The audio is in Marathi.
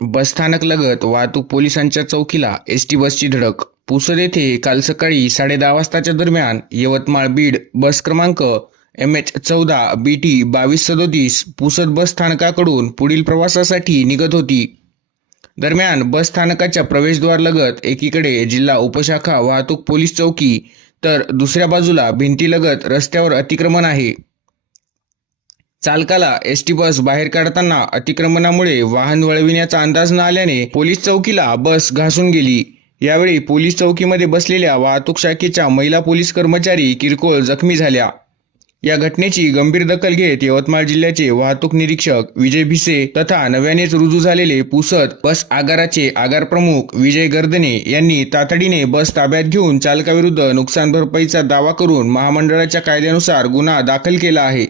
बसस्थानक लगत वाहतूक पोलिसांच्या चौकीला एस टी बसची धडक. पुसद येथे काल सकाळी साडे दहा वाजताच्या दरम्यान यवतमाळ बीड बस क्रमांक एम एच चौदा बी टी बावीस सदोतीस पुसद बस स्थानकाकडून पुढील प्रवासासाठी निघत होती. दरम्यान बस स्थानकाच्या प्रवेशद्वार लगत एकीकडे जिल्हा उपशाखा वाहतूक पोलीस चौकी तर दुसऱ्या बाजूला भिंतीलगत रस्त्यावर अतिक्रमण आहे. चालकाला एस टी बस बाहेर काढताना अतिक्रमणामुळे वाहन वळविण्याचा अंदाज न आल्याने पोलीस चौकीला बस घासून गेली. यावेळी पोलीस चौकीमध्ये बसलेल्या वाहतूक शाखेच्या महिला पोलीस कर्मचारी किरकोळ जखमी झाल्या. या घटनेची गंभीर दखल घेत यवतमाळ जिल्ह्याचे वाहतूक निरीक्षक विजय भिसे तथा नव्यानेच रुजू झालेले पुसद बस आगाराचे आगार प्रमुख विजय गर्दने यांनी तातडीने बस ताब्यात घेऊन चालकाविरुद्ध नुकसान भरपाईचा दावा करून महामंडळाच्या कायद्यानुसार गुन्हा दाखल केला आहे.